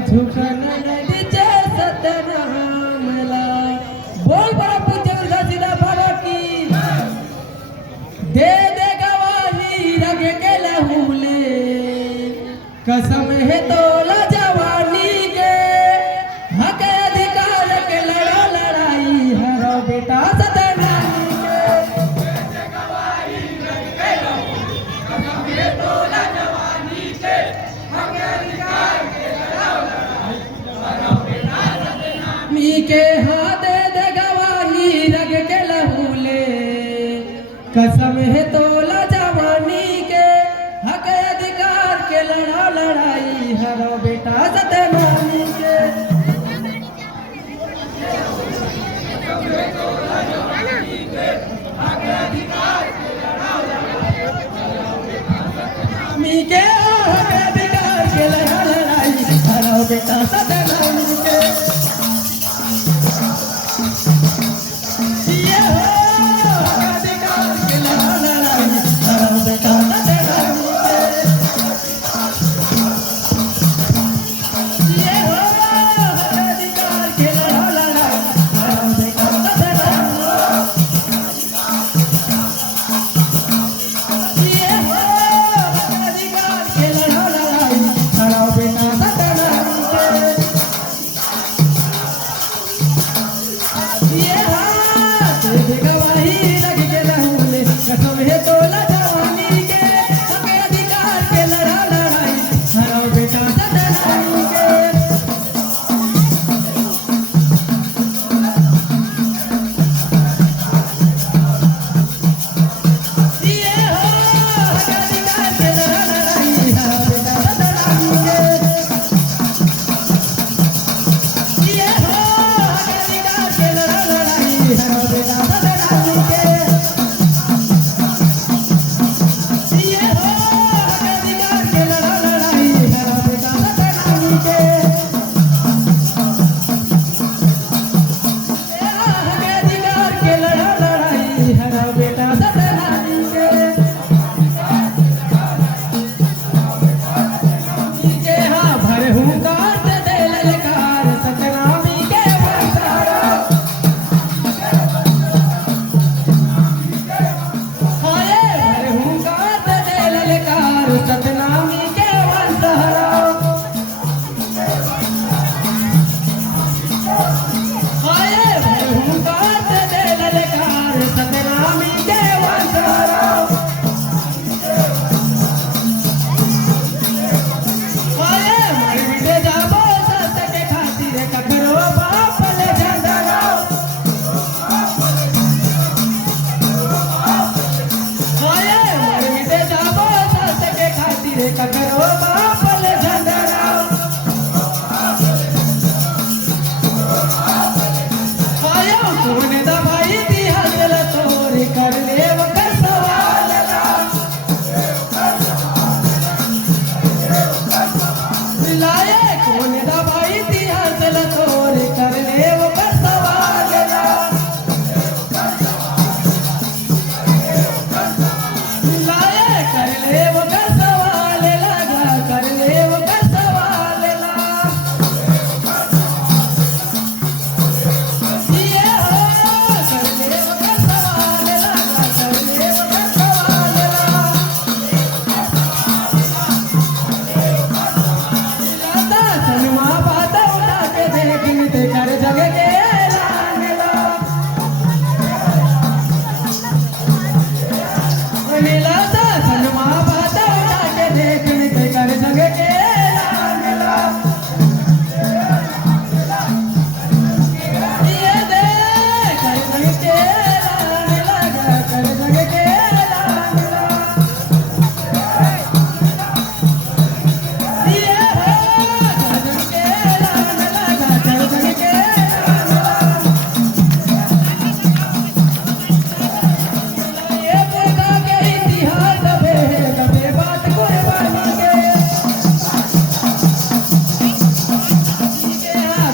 झुकन नदीचे सतनामला बोल बड़ा पूज्य गुरुदासीला बाबा की दे दे गवाही रगे के लहूले कसम है तोला जवानी के हक अधिकार के लड़ा लड़ाई हरो बेटा सतनामी के दे दे गवाही रगे के लहूले कसम है तोला जवानी के हक अधिकार के लड़ा लड़ाई हरो बेटा सतनामी के हाँ दे दे गवाही रगे के लहूले कसम है तोला जवानी के हक अधिकार के लड़ा लड़ाई हरो बेटा सतनामी के मी के हक अधिकार के लड़ा लड़ाई हरो बेटा सतनामी के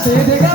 दे देगा।